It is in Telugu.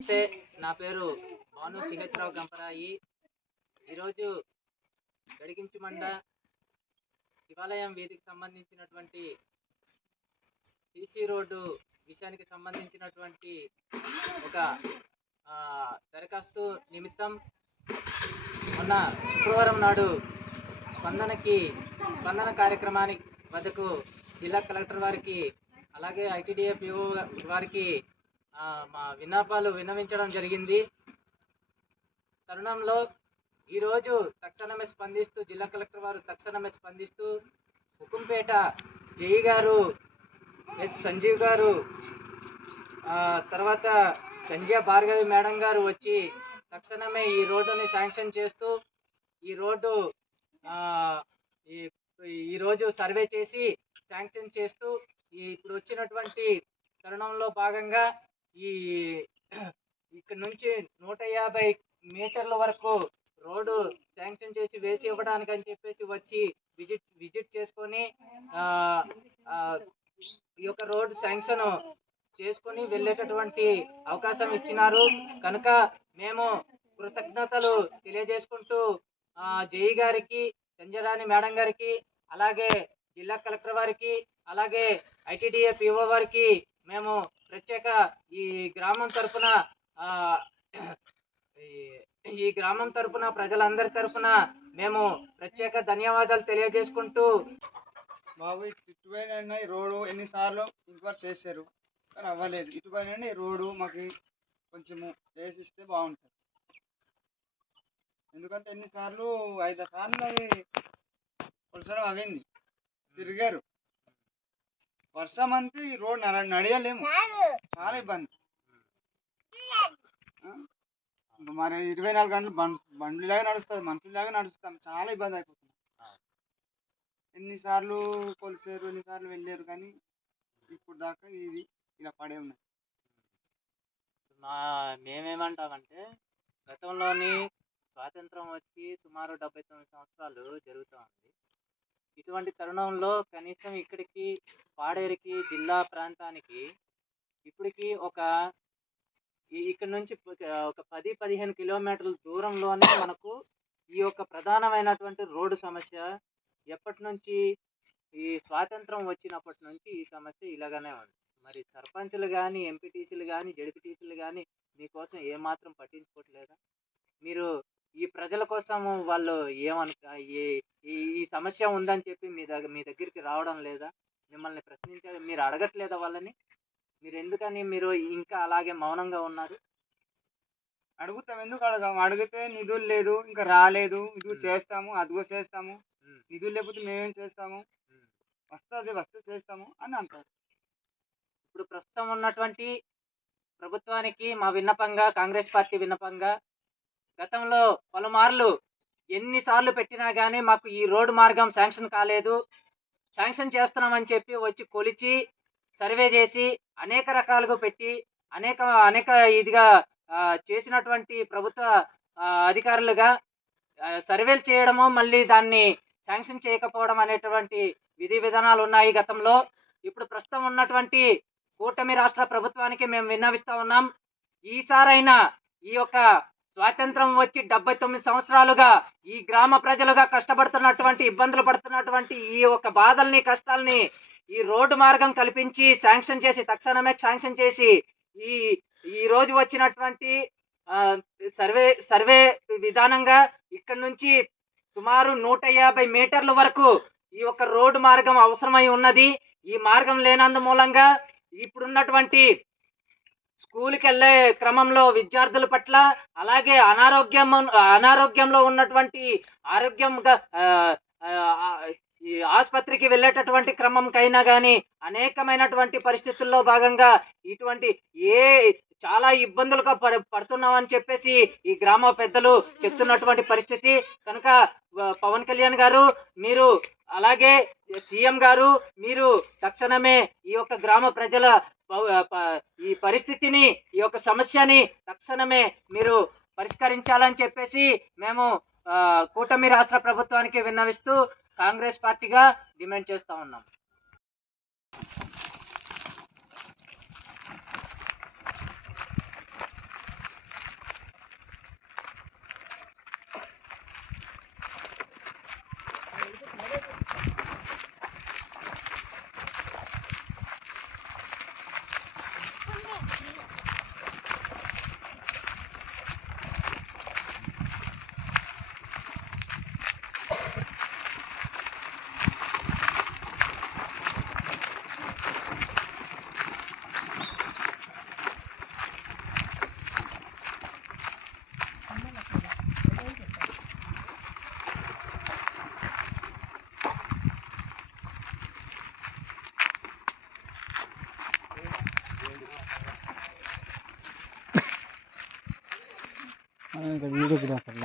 నమస్తే. నా పేరు భాను సిహెచ్రావు గంపరాయి. ఈరోజు గడిగించుమండ శివాలయం వీధికి సంబంధించినటువంటి సిసి రోడ్డు విషయానికి సంబంధించినటువంటి ఒక దరఖాస్తు నిమిత్తం మొన్న శుక్రవారం నాడు స్పందన కార్యక్రమానికి వద్దకు జిల్లా కలెక్టర్ వారికి అలాగే ఐటీడీఏ పిఓ వారికి మా విన్నపాలు విన్నవించడం జరిగింది. తరుణంలో ఈరోజు తక్షణమే స్పందిస్తూ జిల్లా కలెక్టర్ వారు తక్షణమే స్పందిస్తూ హుకుంపేట జేఈ గారు ఎస్ సంజీవ్ గారు తర్వాత సంజయ భార్గవి మేడం గారు వచ్చి తక్షణమే ఈ రోడ్డుని శాంక్షన్ చేస్తూ ఈరోజు సర్వే చేసి శాంక్షన్ చేస్తూ ఇప్పుడు వచ్చినటువంటి తరుణంలో భాగంగా ఇక్కడ నుంచి 150 మీటర్ల వరకు రోడ్డు శాంక్షన్ చేసి వేసి ఇవ్వడానికి అని చెప్పేసి వచ్చి విజిట్ చేసుకొని ఈ యొక్క రోడ్డు శాంక్షన్ చేసుకొని వెళ్ళేటటువంటి అవకాశం ఇచ్చినారు. కనుక మేము కృతజ్ఞతలు తెలియజేసుకుంటూ జేఈ గారికి, సంజయరాణి మేడం గారికి, అలాగే జిల్లా కలెక్టర్ వారికి, అలాగే ఐటీడీఏ పిఓ వారికి మేము ప్రత్యేక ఈ గ్రామం తరపున ప్రజలందరి తరపున మేము ప్రత్యేక ధన్యవాదాలు తెలియజేసుకుంటూ బాబు ఇటుపైన రోడ్డు ఎన్నిసార్లు ఇంక్వైరీ చేశారు కానీ అవ్వలేదు. ఇటుపైన రోడ్డు మాకు కొంచెము వేసిస్తే బాగుంటుంది. ఎందుకంటే ఎన్నిసార్లు 5 సార్లు అవి కొలసడం అవింది తిరిగారు. వర్షం అంతే ఈ రోడ్ నడయలేము, చాలా ఇబ్బంది. మరి 24 గంటలు బండిలాగా నడుస్తుంది, మనుషులాగా నడుస్తాం, చాలా ఇబ్బంది అయిపోతుంది. ఎన్నిసార్లు కొలిసారు, ఎన్నిసార్లు వెళ్ళారు కానీ ఇప్పుడు దాకా ఇది ఇలా పడే ఉన్నాయి. మేమేమంటామంటే గతంలోని స్వాతంత్రం వచ్చి సుమారు 79 సంవత్సరాలు జరుగుతూ ఉంది. ఇటువంటి తరుణంలో కనీసం ఇక్కడికి పాడేరుకి జిల్లా ప్రాంతానికి ఇప్పటికి ఇక్కడ నుంచి ఒక 10-15 కిలోమీటర్ల దూరంలోనే మనకు ఈ యొక్క ప్రధానమైనటువంటి రోడ్డు సమస్య ఎప్పటి నుంచి ఈ స్వాతంత్రం వచ్చినప్పటి నుంచి ఈ సమస్య ఇలాగానే ఉంది. మరి సర్పంచులు కానీ, ఎంపీటీసీలు కానీ, జడ్పీటీసీలు కానీ మీకోసం ఏమాత్రం పట్టించుకోవట్లేదా? మీరు ఈ ప్రజల కోసం వాళ్ళు ఈ సమస్య ఉందని చెప్పి మీ దగ్గరికి రావడం లేదా? మిమ్మల్ని ప్రశ్నించే మీరు అడగట్లేదా వాళ్ళని? మీరు ఎందుకని మీరు ఇంకా అలాగే మౌనంగా ఉన్నారు? అడుగుతాం, ఎందుకు అడగాము? అడిగితే నిధులు లేదు, ఇంకా రాలేదు, ఇది చేస్తాము, అదిగో చేస్తాము, నిధులు లేకపోతే మేమేం చేస్తాము, వస్తే చేస్తాము అని అంటారు. ఇప్పుడు ప్రస్తుతం ఉన్నటువంటి ప్రభుత్వానికి మా విన్నపంగా, కాంగ్రెస్ పార్టీ విన్నపంగా, గతంలో పలుమార్లు ఎన్నిసార్లు పెట్టినా కానీ మాకు ఈ రోడ్డు మార్గం శాంక్షన్ కాలేదు, శాంక్షన్ చేస్తున్నామని చెప్పి వచ్చి కొలిచి సర్వే చేసి అనేక రకాలుగా పెట్టి అనేక ఇదిగా చేసినటువంటి ప్రభుత్వ అధికారులుగా సర్వేలు చేయడము, మళ్ళీ దాన్ని శాంక్షన్ చేయకపోవడం అనేటువంటి విధి విధానాలు ఉన్నాయి గతంలో. ఇప్పుడు ప్రస్తుతం ఉన్నటువంటి కూటమి రాష్ట్ర ప్రభుత్వానికి మేము విన్నవిస్తా ఉన్నాం, ఈసారైనా ఈ యొక్క స్వాతంత్రం వచ్చి 79 సంవత్సరాలుగా ఈ గ్రామ ప్రజలుగా కష్టపడుతున్నటువంటి, ఇబ్బందులు పడుతున్నటువంటి ఈ యొక్క బాధల్ని, కష్టాలని ఈ రోడ్డు మార్గం కల్పించి తక్షణమే శాంక్షన్ చేసి ఈ రోజు వచ్చినటువంటి సర్వే విధానంగా ఇక్కడ నుంచి సుమారు 150 మీటర్ల వరకు ఈ యొక్క రోడ్డు మార్గం అవసరమై ఉన్నది. ఈ మార్గం లేనందు మూలంగా ఇప్పుడున్నటువంటి స్కూల్కి వెళ్ళే క్రమంలో విద్యార్థుల పట్ల, అలాగే అనారోగ్యంలో ఉన్నటువంటి ఆరోగ్యంగా ఈ ఆసుపత్రికి వెళ్ళేటటువంటి క్రమంకైనా కానీ అనేకమైనటువంటి పరిస్థితుల్లో భాగంగా ఇటువంటి చాలా ఇబ్బందులుగా పడుతున్నామని చెప్పేసి ఈ గ్రామ పెద్దలు చెప్తున్నటువంటి పరిస్థితి. కనుక పవన్ కళ్యాణ్ గారు, మీరు అలాగే సీఎం గారు, మీరు తక్షణమే ఈ యొక్క గ్రామ ప్రజల ఈ పరిస్థితిని, ఈ యొక్క సమస్యని తక్షణమే మీరు పరిష్కరించాలని చెప్పేసి మేము కూటమి రాష్ట్ర ప్రభుత్వానికి విన్నవిస్తూ కాంగ్రెస్ పార్టీగా డిమాండ్ చేస్తూ ఉన్నాం. ఇంకా వీడియో కూడా అసలు